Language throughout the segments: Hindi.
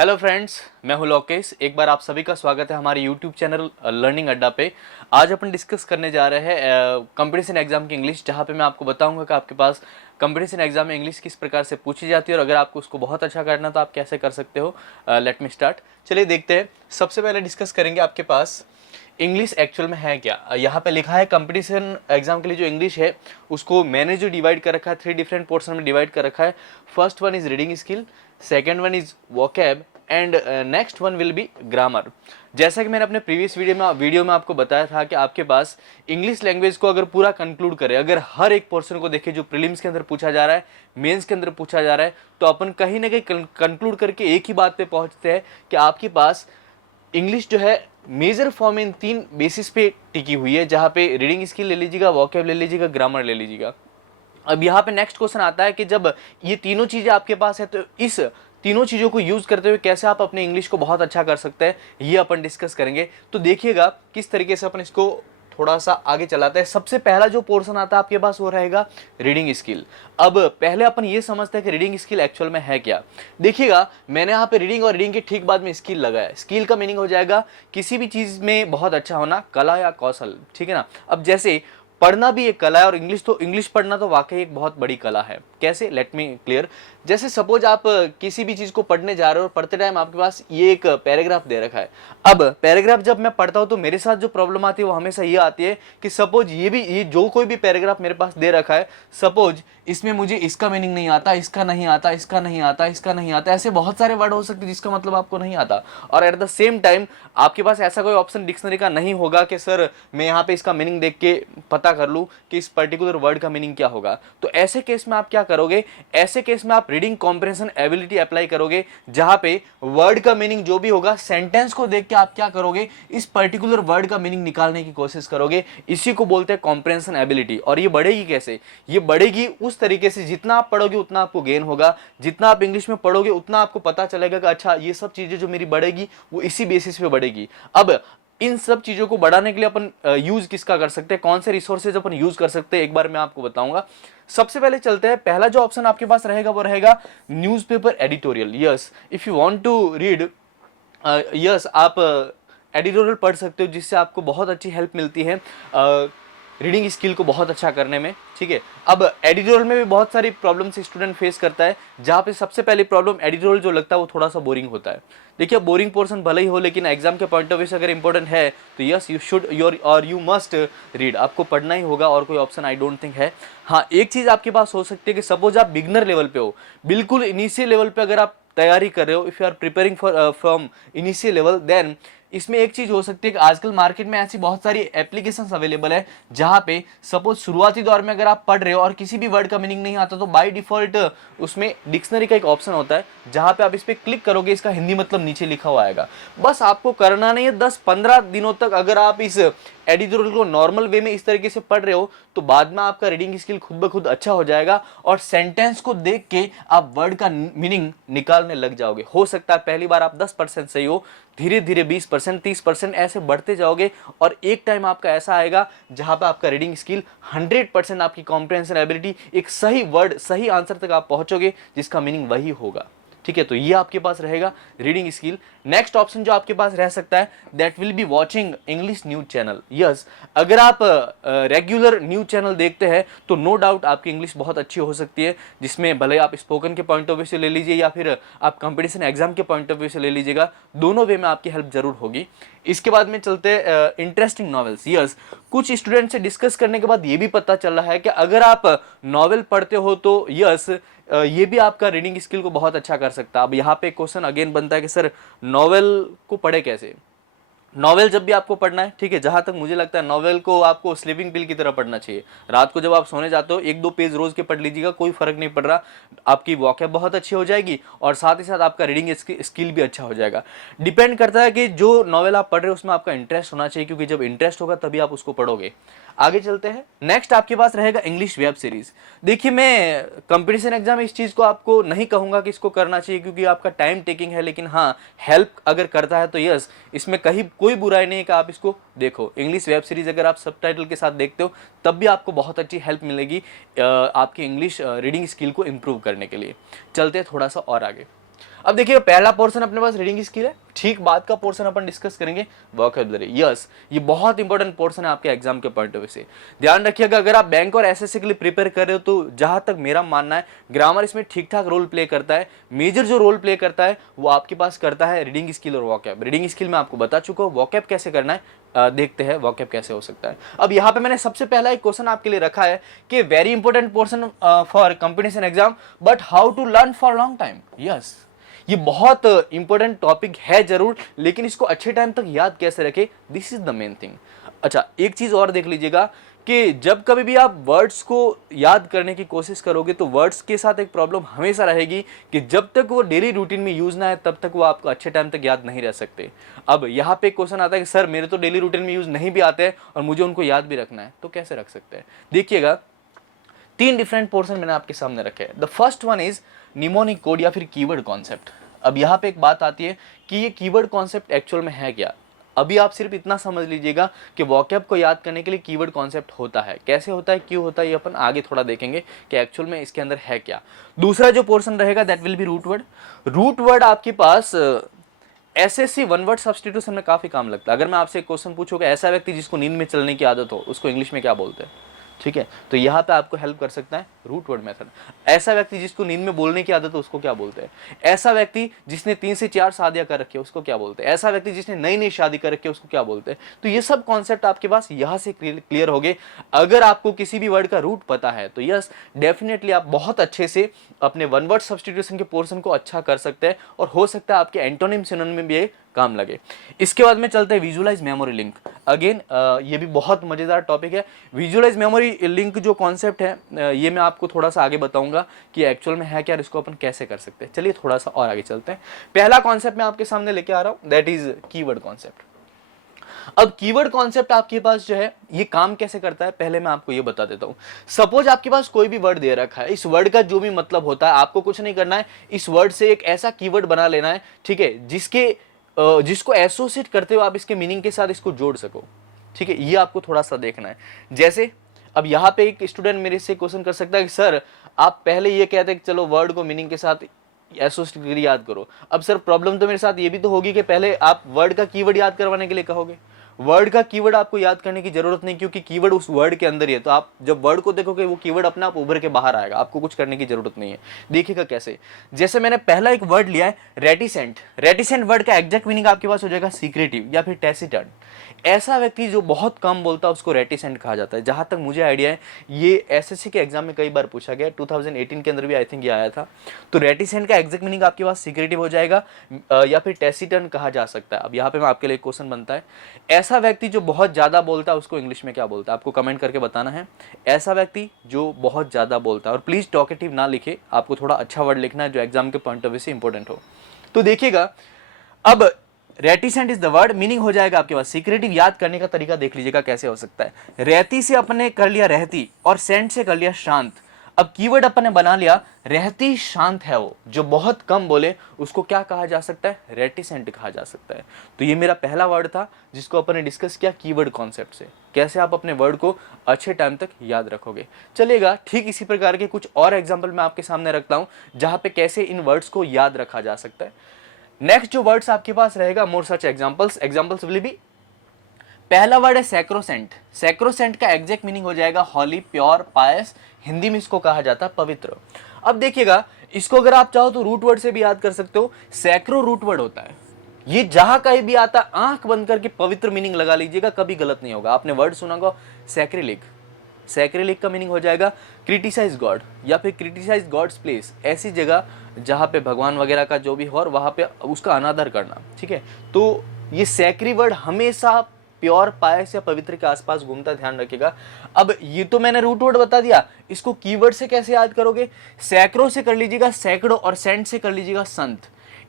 हेलो फ्रेंड्स, मैं हूं लोकेश। एक बार आप सभी का स्वागत है हमारे यूट्यूब चैनल लर्निंग अड्डा पे। आज अपन डिस्कस करने जा रहे हैं कंपटीशन एग्जाम की इंग्लिश, जहां पे मैं आपको बताऊंगा कि आपके पास कंपटीशन एग्जाम में इंग्लिश किस प्रकार से पूछी जाती है और अगर आपको उसको बहुत अच्छा करना तो आप कैसे कर सकते हो। Let me start. चलिए देखते हैं। सबसे पहले डिस्कस करेंगे आपके पास इंग्लिश एक्चुअल में है क्या। यहाँ पे लिखा है कंपटीशन एग्जाम के लिए जो इंग्लिश है उसको मैंने जो डिवाइड कर रखा है 3 डिफरेंट पोर्शन में डिवाइड कर रखा है। First one is reading skill, second one is vocab and next one will be grammar. जैसा कि मैंने अपने प्रीवियस वीडियो में आपको बताया था कि आपके पास इंग्लिश लैंग्वेज को अगर पूरा कंक्लूड करें, अगर हर एक पोर्शन को देखें जो प्रीलिम्स के अंदर पूछा जा रहा है, मेंस के अंदर पूछा जा रहा है, तो अपन कहीं ना कहीं कंक्लूड करके एक ही बात पे पहुंचते हैं कि आपके पास इंग्लिश जो है मेजर फॉर्म इन 3 बेसिस पे टिकी हुई है, जहां पे रीडिंग स्किल ले लीजिएगा, वोकैब ले लीजिएगा, ग्रामर ले लीजिएगा। अब यहाँ पे नेक्स्ट क्वेश्चन आता है कि जब ये तीनों चीजें आपके पास है तो इस तीनों चीजों को यूज करते हुए कैसे आप अपने इंग्लिश को बहुत अच्छा कर सकते हैं, ये अपन डिस्कस करेंगे। तो देखिएगा किस तरीके से अपन इसको थोड़ा सा आगे चलाते हैं। सबसे पहला जो पोर्शन आता है आपके पास वो रहेगा रीडिंग स्किल। अब पहले अपन ये समझते हैं कि रीडिंग स्किल एक्चुअल में है क्या। देखिएगा मैंने यहाँ पे रीडिंग और रीडिंग के ठीक बाद में स्किल लगाया है। स्किल का मीनिंग हो जाएगा किसी भी चीज में बहुत अच्छा होना, कला या कौशल, ठीक है ना। अब जैसे पढ़ना भी एक कला है और इंग्लिश पढ़ना तो वाकई एक बहुत बड़ी कला है। कैसे, लेट मी क्लियर। जैसे सपोज आप किसी भी चीज को पढ़ने जा रहे हो और पढ़ते टाइम आपके पास ये एक पैराग्राफ दे रखा है। अब पैराग्राफ जब मैं पढ़ता हूं तो मेरे साथ जो प्रॉब्लम आती है वो हमेशा ये आती है कि सपोज ये जो कोई भी पैराग्राफ मेरे पास दे रखा है, सपोज इसमें मुझे इसका मीनिंग नहीं आता, इसका नहीं आता, इसका नहीं आता, इसका नहीं आता, ऐसे बहुत सारे वर्ड हो सकते हैं जिसका मतलब आपको नहीं आता। और एट द सेम टाइम आपके पास ऐसा कोई ऑप्शन डिक्शनरी का नहीं होगा कि सर मैं यहाँ पे इसका मीनिंग देख के पता कर लूँ कि इस पर्टिकुलर वर्ड का मीनिंग क्या होगा। तो ऐसे केस में आप क्या करोगे, ऐसे केस में आप रीडिंग कॉम्प्रिहेंशन एबिलिटी अप्लाई करोगे, जहां पे वर्ड का मीनिंग जो भी होगा सेंटेंस को देख के आप क्या करोगे, इस पर्टिकुलर वर्ड का मीनिंग निकालने की कोशिश करोगे। इसी को बोलते हैं कॉम्प्रिहेंशन एबिलिटी। और ये बढ़ेगी कैसे, ये बढ़ेगी उस तरीके से जितना आप पढ़ोगे उतना आपको गेन होगा, जितना आप इंग्लिश में पढ़ोगे उतना आपको पता चलेगा कि अच्छा ये सब चीजें जो मेरी बढ़ेगी वो इसी बेसिस पे बढ़ेगी। अब इन सब चीजों को बढ़ाने के लिए अपन यूज किसका कर सकते हैं, कौन से रिसोर्सेज अपन यूज कर सकते हैं, एक बार मैं आपको बताऊंगा। सबसे पहले चलते हैं। पहला जो ऑप्शन आपके पास रहेगा वो रहेगा newspaper editorial. Yes, if you want to read, yes आप एडिटोरियल पढ़ सकते हो, जिससे आपको बहुत अच्छी हेल्प मिलती है रीडिंग स्किल को बहुत अच्छा करने में, ठीक है। अब एडिटोरियल में भी बहुत सारी प्रॉब्लम्स स्टूडेंट फेस करता है, जहाँ पे सबसे पहली प्रॉब्लम एडिटोरियल जो लगता है वो थोड़ा सा बोरिंग होता है। देखिए बोरिंग पोर्शन भले ही हो, लेकिन एग्जाम के पॉइंट ऑफ व्यू से अगर इंपॉर्टेंट है तो yes you should you must read, आपको पढ़ना ही होगा और कोई ऑप्शन आई डोंट थिंक है। हाँ, एक चीज आपके पास हो सकती है कि सपोज आप बिगनर लेवल पे हो, बिल्कुल इनिशियल लेवल पे अगर आप तैयारी कर रहे हो, if you are preparing for from initial level, then इसमें एक चीज हो सकती है कि आजकल मार्केट में ऐसी बहुत सारी एप्लीकेशंस अवेलेबल है, जहां पे सपोज शुरुआती दौर में अगर आप पढ़ रहे हो और किसी भी वर्ड का मीनिंग नहीं आता तो बाय डिफॉल्ट उसमें डिक्शनरी का एक ऑप्शन होता है, जहां पे आप इस पे क्लिक करोगे, इसका हिंदी मतलब नीचे लिखा हुआ आएगा। बस आपको करना नहीं है, 10-15 दिनों तक अगर आप इस एडिटोरियल को नॉर्मल वे में इस तरीके से पढ़ रहे हो तो बाद में आपका रीडिंग स्किल खुद ब खुद अच्छा हो जाएगा और सेंटेंस को देख के आप वर्ड का मीनिंग निकालने लग जाओगे। हो सकता है पहली बार आप 10% सही हो, धीरे धीरे 20%, 30% ऐसे बढ़ते जाओगे और एक टाइम आपका ऐसा आएगा जहां पे आपका रीडिंग स्किल 100%, आपकी कॉम्प्रिहेंशन एबिलिटी, एक सही वर्ड सही आंसर तक आप पहुंचोगे जिसका मीनिंग वही होगा, ठीक है। तो ये आपके पास रहेगा रीडिंग स्किल। नेक्स्ट ऑप्शन जो आपके पास रह सकता है that will be watching English news channel. Yes, अगर आप रेगुलर न्यूज चैनल देखते हैं तो नो डाउट आपकी इंग्लिश बहुत अच्छी हो सकती है, जिसमें भले आप स्पोकन के पॉइंट ऑफ व्यू से ले लीजिए या फिर आप कंपटीशन एग्जाम के पॉइंट ऑफ व्यू से ले लीजिएगा, दोनों वे में आपकी हेल्प जरूर होगी। इसके बाद में चलते इंटरेस्टिंग नॉवेल्स। यस, कुछ स्टूडेंट से डिस्कस करने के बाद ये भी पता चल रहा है कि अगर आप नॉवेल पढ़ते हो तो यस ये भी आपका रीडिंग स्किल को बहुत अच्छा कर सकता है। अब यहाँ पे क्वेश्चन अगेन बनता है कि सर नॉवेल को पढ़े कैसे। नॉवेल जब भी आपको पढ़ना है, ठीक है, जहां तक मुझे लगता है नॉवेल को आपको स्लीपिंग पिल की तरह पढ़ना चाहिए। रात को जब आप सोने जाते हो 1-2 पेज रोज के पढ़ लीजिएगा, कोई फर्क नहीं पड़ रहा, आपकी वॉकैब बहुत अच्छी हो जाएगी और साथ ही साथ आपका रीडिंग स्किल भी अच्छा हो जाएगा। डिपेंड करता है कि जो नॉवेल आप पढ़ रहे हो उसमें आपका इंटरेस्ट होना चाहिए, क्योंकि जब इंटरेस्ट होगा तभी आप उसको पढ़ोगे। आगे चलते हैं। नेक्स्ट आपके पास रहेगा इंग्लिश वेब सीरीज। देखिए मैं कंपटीशन एग्जाम में इस चीज को आपको नहीं कहूंगा कि इसको करना चाहिए, क्योंकि आपका टाइम टेकिंग है, लेकिन हाँ हेल्प अगर करता है तो यस, इसमें कहीं कोई बुराई नहीं है कि आप इसको देखो। इंग्लिश वेब सीरीज अगर आप सबटाइटल के साथ देखते हो तब भी आपको बहुत अच्छी हेल्प मिलेगी आपकी इंग्लिश रीडिंग स्किल को इम्प्रूव करने के लिए। चलते हैं थोड़ा सा और आगे। अब देखिए पहला पोर्शन अपने पास रीडिंग स्किल है, ठीक बाद का पोर्शन अपन डिस्कस करेंगे वोकैबुलरी। यस, ये बहुत इंपॉर्टेंट पोर्शन है आपके एग्जाम के पॉइंट ऑफ व्यू से। ध्यान रखिएगा अगर आप बैंक और एसएससी के लिए प्रिपेयर कर रहे हो तो जहां तक मेरा मानना है ग्रामर इसमें ठीक ठाक रोल प्ले करता है। मेजर जो रोल प्ले करता है वो आपके पास करता है रीडिंग स्किल और वोकैब। रीडिंग स्किल मैं आपको बता चुका हूँ, वोकैब कैसे करना है देखते हैं वोकैब कैसे हो सकता है। अब यहाँ पे मैंने सबसे पहला एक क्वेश्चन आपके लिए रखा है कि very important portion for competition exam but how to learn for long time. Yes, ये बहुत इंपॉर्टेंट टॉपिक है जरूर, लेकिन इसको अच्छे टाइम तक याद कैसे रखें, this is the main thing. अच्छा, एक चीज और देख लीजिएगा कि जब कभी भी आप वर्ड्स को याद करने की कोशिश करोगे तो वर्ड्स के साथ एक प्रॉब्लम हमेशा रहेगी कि जब तक वो डेली रूटीन में यूज ना है तब तक वो आपको अच्छे टाइम तक याद नहीं रह सकते। अब यहाँ पे क्वेश्चन आता है कि सर मेरे तो डेली रूटीन में यूज नहीं भी आते हैं और मुझे उनको याद भी रखना है, तो कैसे रख सकते हैं? देखिएगा 3 डिफरेंट पोर्शन मैंने आपके सामने रखे हैं। The first one is mnemonic code या फिर कीवर्ड कॉन्सेप्ट। अब यहाँ पे एक बात आती है कि ये कीवर्ड कॉन्सेप्ट एक्चुअल में है क्या। अभी आप सिर्फ इतना समझ लीजिएगा कि वोकैब को याद करने के लिए कीवर्ड कॉन्सेप्ट होता है, कैसे होता है, क्यों होता है, ये अपन आगे थोड़ा देखेंगे कि एक्चुअल में इसके अंदर है क्या। दूसरा जो पोर्शन रहेगा that will be root word. Root word आपके पास एसएससी वन वर्ड सब्स्टिट्यूशन में काफी काम लगता है। अगर मैं आपसे एक क्वेश्चन पूछूंगा ऐसा व्यक्ति जिसको नींद में चलने की आदत हो उसको इंग्लिश में क्या बोलते हैं, ठीक है, तो यहाँ पे आपको हेल्प कर सकता है रूट वर्ड मेथड। ऐसा व्यक्ति जिसको नींद में बोलने की आदत है उसको क्या बोलते हैं? ऐसा व्यक्ति जिसने 3 से 4 शादियां कर रखी है उसको क्या बोलते हैं? ऐसा व्यक्ति जिसने नई नई शादी कर रखी है उसको क्या बोलते हैं? तो ये सब कॉन्सेप्ट आपके पास यहाँ से क्लियर हो गए। अगर आपको किसी भी वर्ड का रूट पता है तो यस डेफिनेटली आप बहुत अच्छे से अपने वन वर्ड सब्स्टिट्यूशन के पोर्शन को अच्छा कर सकते हैं और हो सकता है आपके एंटोनिम सिनोनिम में भी ये काम लगे। इसके बाद में चलते हैं विजुअलाइज मेमोरी लिंक। अगेन ये भी बहुत मजेदार टॉपिक है। विजुअलाइज मेमोरी लिंक जो कॉन्सेप्ट है ये मैं आपको थोड़ा सा आगे बताऊंगा कि एक्चुअल में है क्या और इसको अपन कैसे कर सकते हैं। चलिए थोड़ा सा और आगे चलते हैं। पहला कॉन्सेप्ट मैं आपके सामने लेके आ रहा हूं दैट इज कीवर्ड कॉन्सेप्ट। अब कीवर्ड कॉन्सेप्ट आपके पास जो है ये काम कैसे करता है पहले मैं आपको ये बता देता हूं। सपोज आपके पास कोई भी वर्ड दे रखा है, इस वर्ड का जो भी मतलब होता है आपको कुछ नहीं करना है, इस वर्ड से एक ऐसा कीवर्ड बना लेना है, ठीक है, जिसको एसोसिएट करते हो आप इसके मीनिंग के साथ इसको जोड़ सको, ठीक है, ये आपको थोड़ा सा देखना है। जैसे अब यहाँ पे एक स्टूडेंट मेरे से क्वेश्चन कर सकता है कि सर आप पहले ये कहते हैं कि चलो वर्ड को मीनिंग के साथ एसोसिएट याद करो। अब सर प्रॉब्लम तो मेरे साथ ये भी तो होगी कि पहले आप वर्ड का कीवर्ड याद करवाने के लिए कहोगे। वर्ड का कीवर्ड आपको याद करने की जरूरत नहीं क्योंकि कीवर्ड उस वर्ड के अंदर ही है, तो आप जब वर्ड को देखोगे वो कीवर्ड अपने आप उभर के बाहर आएगा, आपको कुछ करने की जरूरत नहीं है। देखिएगा कैसे, जैसे मैंने पहला एक वर्ड लिया है रेटिसेंट। रेटिसेंट वर्ड का एग्जैक्ट मीनिंग आपके पास हो जाएगा सीक्रेटिव या फिर टैसिटर्न। ऐसा व्यक्ति जो बहुत कम बोलता है उसको रेटिसेंट कहा जाता है। जहां तक मुझे आइडिया है ये एसएससी के एग्जाम में कई बार पूछा गया, 2018 के अंदर भी आई थिंक ये आया था। तो रेटिसेंट का एग्जैक्ट मीनिंग आपके पास सीक्रेटिव हो जाएगा या फिर टैसिटर्न कहा जा सकता है। अब यहाँ पे मैं आपके लिए क्वेश्चन बनता है, ऐसा व्यक्ति जो बहुत ज्यादा बोलता है उसको इंग्लिश में क्या बोलता है? आपको कमेंट करके बताना है। ऐसा व्यक्ति जो बहुत ज्यादा बोलता है, और प्लीज टॉकेटिव ना लिखे, आपको थोड़ा अच्छा वर्ड लिखना है जो एग्जाम के पॉइंट ऑफ व्यू से इंपॉर्टेंट हो। तो देखिएगा अब reticent is the word, meaning हो जाएगा आपके पास सीक्रेटिव। याद करने का तरीका देख लीजिएगा कैसे हो सकता है। रहती से अपने कर लिया रहती और सेंट से कर लिया शांत। अब कीवर्ड अपन ने बना लिया रहती शांत है, वो जो बहुत कम बोले उसको क्या कहा जा सकता है? रेटिसेंट कहा जा सकता है। तो ये मेरा पहला वर्ड था जिसको अपन ने डिस्कस किया कीवर्ड कॉन्सेप्ट से, कैसे आप अपने वर्ड को अच्छे टाइम तक याद रखोगे। चलेगा, ठीक इसी प्रकार के कुछ और एग्जाम्पल मैं आपके सामने रखता हूं जहां पे कैसे इन वर्ड्स को याद रखा जा सकता है। नेक्स्ट जो वर्ड्स आपके पास रहेगा मोर सच एग्जांपल्स विल बी। पहला वर्ड है सैक्रोसेंट। सैक्रोसेंट का एग्जैक्ट मीनिंग हो जाएगा हॉली, प्योर, पायस। हिंदी में इसको कहा जाता है पवित्र। अब देखिएगा इसको अगर आप चाहो तो रूट वर्ड से भी याद कर सकते हो। सैक्रो रूट वर्ड होता है, ये जहां कहीं भी आता है आंख बंद करके पवित्र मीनिंग लगा लीजिएगा, कभी गलत नहीं होगा। आपने वर्ड सुना होगा सैक्रिलिक। सैक्रिलिक का मीनिंग हो जाएगा क्रिटिसाइज गॉड या फिर क्रिटिसाइज गॉड्स प्लेस, ऐसी जगह जहां पे भगवान वगैरह का जो भी हो और वहां पे उसका अनादर करना, ठीक है। तो ये सैक्री वर्ड हमेशा प्योर, पायस या पवित्र के आसपास घूमता, ध्यान रखिएगा। अब ये तो मैंने रूट वर्ड बता दिया, इसको कीवर्ड से कैसे याद करोगे? सैकड़ों से कर लीजिएगा सैकड़ों और सेंट से कर लीजिएगा संत।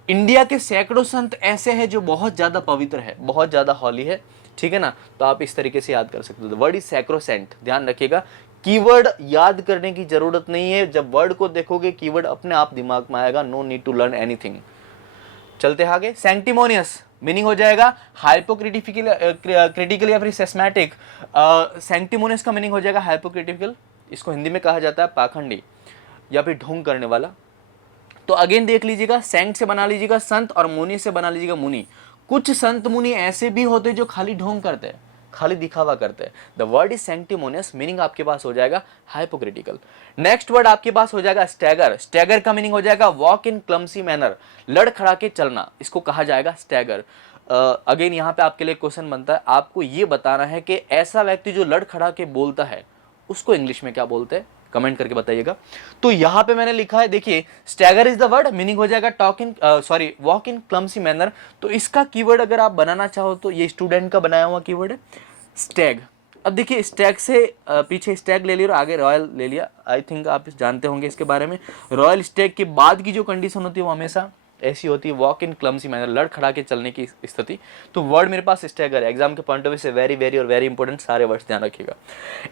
इंडिया के सैकड़ों संत ऐसे हैं जो बहुत ज्यादा पवित्र है, बहुत ज्यादा हॉली है, ठीक है ना। तो आप इस तरीके से याद कर सकते हो। वर्ड इज सैक्रोसेंट, ध्यान रखिएगा। कीवर्ड याद करने की जरूरत नहीं है, जब वर्ड को देखोगे कीवर्ड अपने आप दिमाग में आएगा, no need to learn anything. चलते आगे। सैंक्टिमोनियस मीनिंग हो जाएगा हाइपोक्रिटिकल या फिर सिस्टमैटिक। सैंक्टिमोनियस का मीनिंग हो जाएगा हाइपोक्रिटिकल, इसको हिंदी में कहा जाता है पाखंडी या फिर ढोंग करने वाला, तो अगेन देख लीजिएगा, सेंट से बना लीजिएगा संत और मुनि से बना लीजिएगा मुनि। कुछ संत मुनि ऐसे भी होते हैं जो खाली ढोंग करते हैं, खाली दिखावा करते हैं। द वर्ड इज सैंक्टिमोनियस, मीनिंग आपके पास हो जाएगा हाइपोक्रिटिकल। नेक्स्ट वर्ड आपके पास हो जाएगा स्टैगर। स्टैगर का मीनिंग हो जाएगा वॉक इन क्लमसी मैनर, लड़खड़ा के चलना, इसको कहा जाएगा स्टैगर। अगेन यहाँ पे आपके लिए क्वेश्चन बनता है, आपको ये बताना है कि ऐसा व्यक्ति जो लड़खड़ा के बोलता है उसको इंग्लिश में क्या बोलते हैं, कमेंट करके बताइएगा। तो यहाँ पे मैंने लिखा है, देखिए stagger is the word, meaning हो जाएगा talk in walk in clumsy manner. तो इसका कीवर्ड अगर आप बनाना चाहो तो ये स्टूडेंट का बनाया हुआ कीवर्ड है स्टैग। अब देखिए स्टैग से पीछे स्टैग ले लिया और आगे रॉयल ले लिया। आई थिंक आप जानते होंगे इसके बारे में। रॉयल स्टैग के बाद की जो कंडीशन होती है वो हमेशा ऐसी होती है, वॉक इन क्लमसी मैनर, लड़खड़ा के चलने की स्थिति। तो वर्ड मेरे पास स्टैगर है। एग्जाम के पॉइंट ऑफ व्यू से वेरी वेरी और वेरी इंपॉर्टेंट, सारे वर्ड्स ध्यान रखिएगा।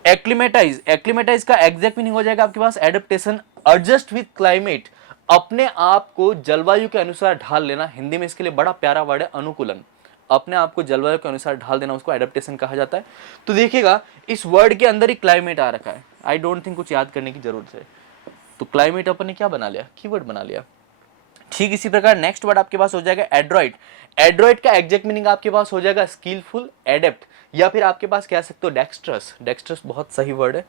एक्लिमेटाइज, एक्लिमेटाइज का एग्जैक्ट मीनिंग हो जाएगा आपके पास एडेप्टेशन, एडजस्ट विद क्लाइमेट, अपने आप को जलवायु के अनुसार ढाल लेना। हिंदी में इसके लिए बड़ा प्यारा वर्ड है अनुकूलन, अपने आप को जलवायु के अनुसार ढाल देना, उसको एडेप्टेशन कहा जाता है। तो देखिएगा इस वर्ड के अंदर ही क्लाइमेट आ रखा है, आई डोंट थिंक कुछ याद करने की जरूरत है। तो क्लाइमेट अपन ने क्या बना लिया, कीवर्ड बना लिया। ठीक इसी प्रकार नेक्स्ट वर्ड आपके पास हो जाएगा एड्रॉइड। एड्रॉइड का एग्जैक्ट मीनिंग आपके पास हो जाएगा स्किलफुल, एडेप्ट, या फिर आपके पास कह सकते हो डेक्स्ट्रस। डेक्स्ट्रस बहुत सही वर्ड है।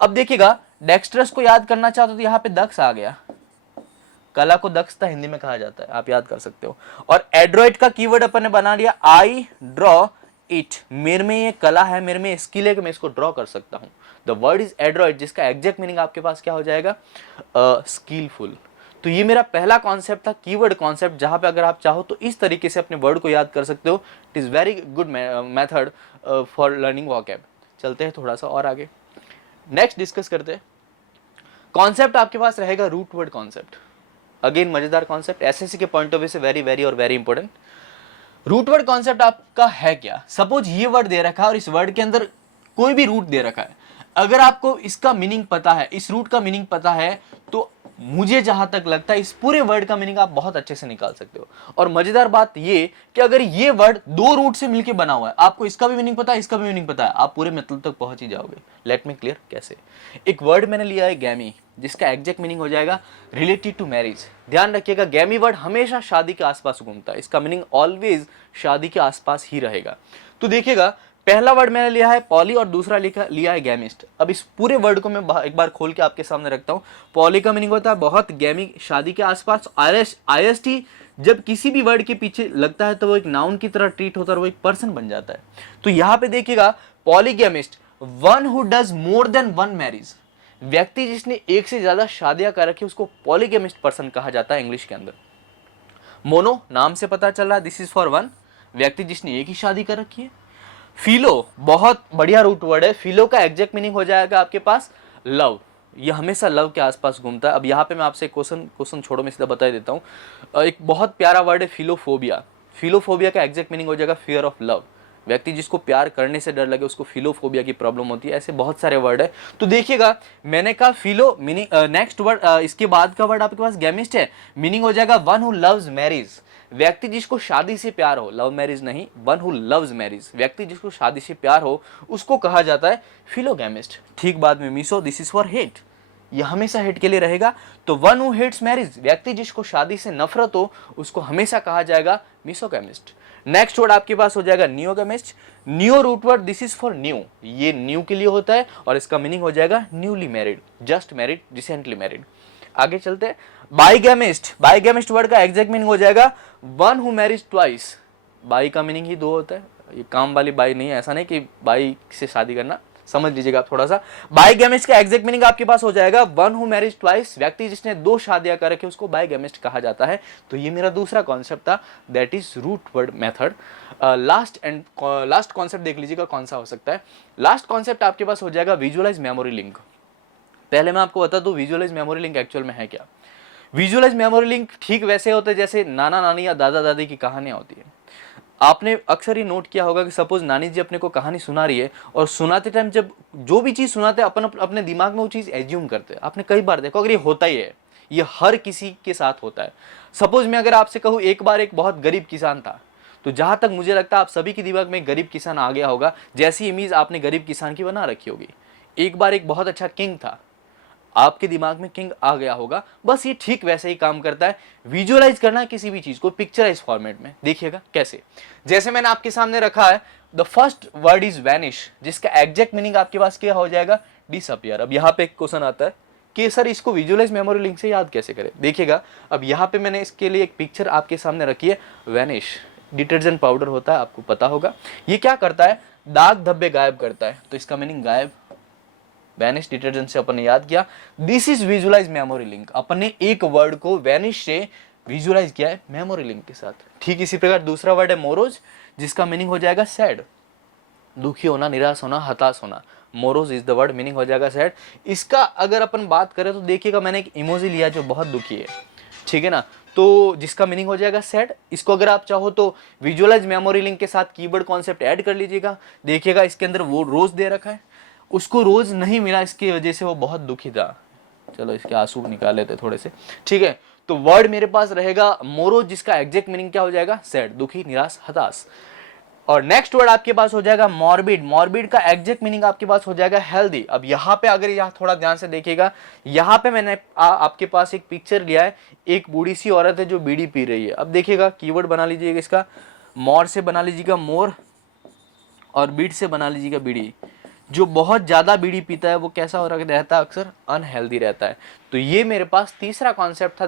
अब देखिएगा डेक्स्ट्रस को याद करना चाहते हो तो यहाँ पे दक्ष आ गया, कला को दक्षता हिंदी में कहा जाता है, आप याद कर सकते हो। और एड्रॉइड का कीवर्ड अपन ने बना लिया आई ड्रॉ इट, मेरे में ये कला है, मेरे में स्किल है कि मैं इसको ड्रॉ कर सकता हूं। द वर्ड इज एड्रॉइड, जिसका एग्जैक्ट मीनिंग आपके पास क्या हो जाएगा, स्किलफुल। तो ये मेरा पहला कॉन्सेप्ट था, कीवर्ड कॉन्सेप्ट, जहां पे अगर आप चाहो तो इस तरीके से अपने वर्ड को याद कर सकते हो। It is very good method for learning vocab. चलते हैं थोड़ा सा और आगे, नेक्स्ट डिस्कस करते हैं। कॉन्सेप्ट आपके पास रहेगा रूट वर्ड कॉन्सेप्ट। अगेन मजेदार कॉन्सेप्ट, एसएससी के पॉइंट ऑफ व्यू से वेरी वेरी और very important. Root word concept आपका है क्या, सपोज ये वर्ड दे रखा है और इस वर्ड के अंदर कोई भी रूट दे रखा है, अगर आपको इसका मीनिंग पता है, इस रूट का मीनिंग पता है, तो मुझे जहां तक लगता है इस पूरे वर्ड का मीनिंग आप बहुत अच्छे से निकाल सकते हो। और मजेदार बात ये कि अगर ये वर्ड दो रूट से मिलकर बना हुआ है, आपको इसका भी मीनिंग पता है, इसका भी मीनिंग पता है, आप पूरे मतलब तक पहुंच ही जाओगे। लेट मी क्लियर कैसे। एक वर्ड मैंने लिया है गैमी, जिसका एग्जैक्ट मीनिंग हो जाएगा रिलेटेड टू मैरिज। ध्यान रखिएगा गैमी वर्ड हमेशा शादी के आसपास घूमता है, इसका मीनिंग ऑलवेज शादी के आसपास ही रहेगा। तो देखिएगा पहला वर्ड मैंने लिया है पॉली और दूसरा लिया है गैमिस्ट। अब इस पूरे वर्ड को मैं एक बार खोल के आपके सामने रखता हूं। पॉली का मीनिंग होता है बहुत, गैमी शादी के आसपास, आईएसटी जब किसी भी वर्ड के पीछे लगता है तो वो एक नाउन की तरह ट्रीट होता है और वो एक पर्सन बन जाता है। तो यहां पे देखिएगा polygamist, one who does more than one marriage, व्यक्ति जिसने एक से ज्यादा शादियां कर रखी उसको पॉलीगैमिस्ट पर्सन कहा जाता है इंग्लिश के अंदर। मोनो नाम से पता चल रहा है, दिस इज फॉर वन, व्यक्ति जिसने एक ही शादी कर रखी है। फिलो बहुत बढ़िया रूट वर्ड है, फिलो का एग्जैक्ट मीनिंग हो जाएगा आपके पास लव, ये हमेशा लव के आसपास घूमता है। अब यहाँ पे मैं आपसे क्वेश्चन छोड़ो, मैं सीधा बता देता हूँ। एक बहुत प्यारा वर्ड है फिलोफोबिया। फिलोफोबिया का एग्जैक्ट मीनिंग हो जाएगा फियर ऑफ लव, व्यक्ति जिसको प्यार करने से डर लगे उसको फिलोफोबिया की प्रॉब्लम होती है। ऐसे बहुत सारे वर्ड है। तो देखिएगा मैंने कहा फिलो मीनिंग, नेक्स्ट वर्ड इसके बाद का वर्ड आपके पास गैमिस्ट है, मीनिंग हो जाएगा वन हु लव्स मैरिज, व्यक्ति जिसको शादी से प्यार हो, लव मैरिज नहीं, वन हु लव्स मैरिज, व्यक्ति जिसको शादी से प्यार हो उसको कहा जाता है फिलोगैमिस्ट। ठीक बाद में miso, this is for hate, यह हमेशा हेट के लिए रहेगा। तो वन हु हेट्स मैरिज, व्यक्ति जिसको शादी से नफरत हो उसको हमेशा कहा जाएगा मिसोगैमिस्ट। नेक्स्ट वर्ड आपके पास हो जाएगा neogamist. Neo root word, this is for new, ये न्यू के लिए होता है और इसका मीनिंग हो जाएगा newly married, just married, recently married. आगे चलते हैं। बाइगैमिस्ट, बाइगैमिस्ट वर्ड का एग्जैक्ट मीनिंग हो जाएगा one who marriage twice. Bi का मीनिंग ही दो होता है, ये काम वाली बाई नहीं है, ऐसा नहीं कि बाई से शादी करना, समझ लीजिएगा आप थोड़ा सा। बाइगैमिस्ट का एग्जैक्ट मीनिंग आपके पास हो जाएगा वन हु मैरिज ट्वाइस, व्यक्ति जिसने दो शादियां कर रखी उसको बाइगैमिस्ट कहा जाता है। तो ये मेरा दूसरा कॉन्सेप्ट था, that is root word method. Last concept देख लीजिएगा कौन सा हो सकता है। लास्ट कॉन्सेप्ट आपके पास हो जाएगा विजुअलाइज मेमोरी लिंक। पहले मैं आपको बता दूं विजुअलाइज मेमोरी लिंक एक्चुअल में है क्या। विजुअलाइज मेमोरी लिंक ठीक वैसे होते हैं जैसे नाना नानी या दादा दादी की कहानियां होती है। आपने अक्सर ही नोट किया होगा कि सपोज नानी जी अपने को कहानी सुना रही है और सुनाते टाइम जब जो भी चीज सुनाते हैं अपन अपने दिमाग में वो चीज एज्यूम करते हैं। आपने कई बार देखा अगर ये होता ही है, ये हर किसी के साथ होता है। सपोज मैं अगर आपसे कहूँ एक बार एक बहुत गरीब किसान था, तो जहां तक मुझे लगता है आप सभी के दिमाग में गरीब किसान आ गया होगा, जैसी इमेज आपने गरीब किसान की बना रखी होगी। एक बार एक बहुत अच्छा किंग था, आपके दिमाग में किंग आ गया होगा। बस ये ठीक वैसे ही काम करता है, विजुअलाइज करना किसी भी चीज को पिक्चराइज फॉर्मेट में। देखिएगा कैसे, जैसे मैंने आपके सामने रखा है, the first word is vanish, जिसका एग्जैक्ट मीनिंग आपके पास क्या हो जाएगा, डिसअपियर। अब यहाँ पे एक क्वेश्चन आता है कि सर इसको विजुअलाइज मेमोरी लिंक से याद कैसे करें। देखिएगा, अब यहाँ पे मैंने इसके लिए एक पिक्चर आपके सामने रखी है। वैनिश डिटर्जेंट पाउडर होता है, आपको पता होगा। ये क्या करता है, दाग धब्बे गायब करता है, तो इसका मीनिंग गायब। वैनिश डिटर्जेंट से अपन ने याद किया, this is visualize memory link. अपन ने एक वर्ड को वैनिश से विजुअलाइज किया है मेमोरी लिंक के साथ। ठीक इसी प्रकार दूसरा वर्ड है मोरोज, जिसका मीनिंग हो जाएगा सैड, दुखी होना, निराश होना, हताश होना। Morose is the word, meaning हो जाएगा सैड। इसका अगर अपन बात करें तो देखिएगा, मैंने एक इमोजी लिया जो बहुत दुखी है, ठीक है ना, तो जिसका मीनिंग हो जाएगा सैड। इसको अगर आप चाहो तो विजुअलाइज मेमोरी लिंक के साथ कीवर्ड कॉन्सेप्ट ऐड कर लीजिएगा। देखिएगा इसके अंदर वो रोज दे रखा है, उसको रोज नहीं मिला, इसकी वजह से वो बहुत दुखी था। चलो इसके आंसू निकाल लेते थोड़े से, ठीक है। तो वर्ड मेरे पास रहेगा मोरो, जिसका एग्जैक्ट मीनिंग क्या हो जाएगा, सैड, दुखी, निराश, हताश। और नेक्स्ट वर्ड आपके पास हो जाएगा मॉर्बिड। मॉर्बिड का एग्जैक्ट मीनिंग आपके पास हो जाएगा हेल्दी। अब यहाँ पे अगर यहाँ थोड़ा ध्यान से देखिएगा, यहाँ पे मैंने आपके पास एक पिक्चर लिया है, एक बूढ़ी सी औरत है जो बीड़ी पी रही है। अब देखिएगा कीवर्ड बना लीजिएगा इसका, मोर से बना लीजिएगा मोर, और बीड से बना लीजिएगा बीड़ी। जो बहुत ज्यादा बीड़ी पीता है वो कैसा हो रहता है, अक्सर अनहेल्दी रहता है। तो ये मेरे पास तीसरा कॉन्सेप्ट था,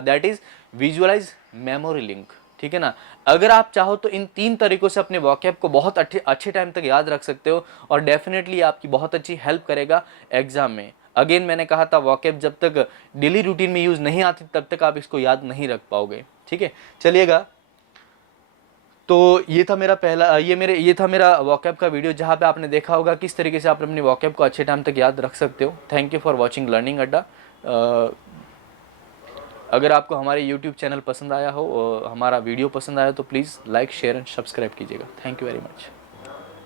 that is visualize memory link, ठीक है ना। अगर आप चाहो तो इन 3 तरीकों से अपने वॉकैब को बहुत अच्छे टाइम तक याद रख सकते हो, और डेफिनेटली आपकी बहुत अच्छी हेल्प करेगा एग्जाम में। अगेन मैंने कहा था, वॉकैब जब तक डेली रूटीन में यूज नहीं आती तब तक आप इसको याद नहीं रख पाओगे, ठीक है। चलिएगा, तो ये था मेरा वॉकैब का वीडियो, जहाँ पे आपने देखा होगा किस तरीके से आप अपने वॉकैब को अच्छे टाइम तक याद रख सकते हो। Thank you for watching learning अड्डा। अगर आपको हमारे यूट्यूब चैनल पसंद आया हो, हमारा वीडियो पसंद आया, तो please like, share and subscribe कीजिएगा। Thank you very much.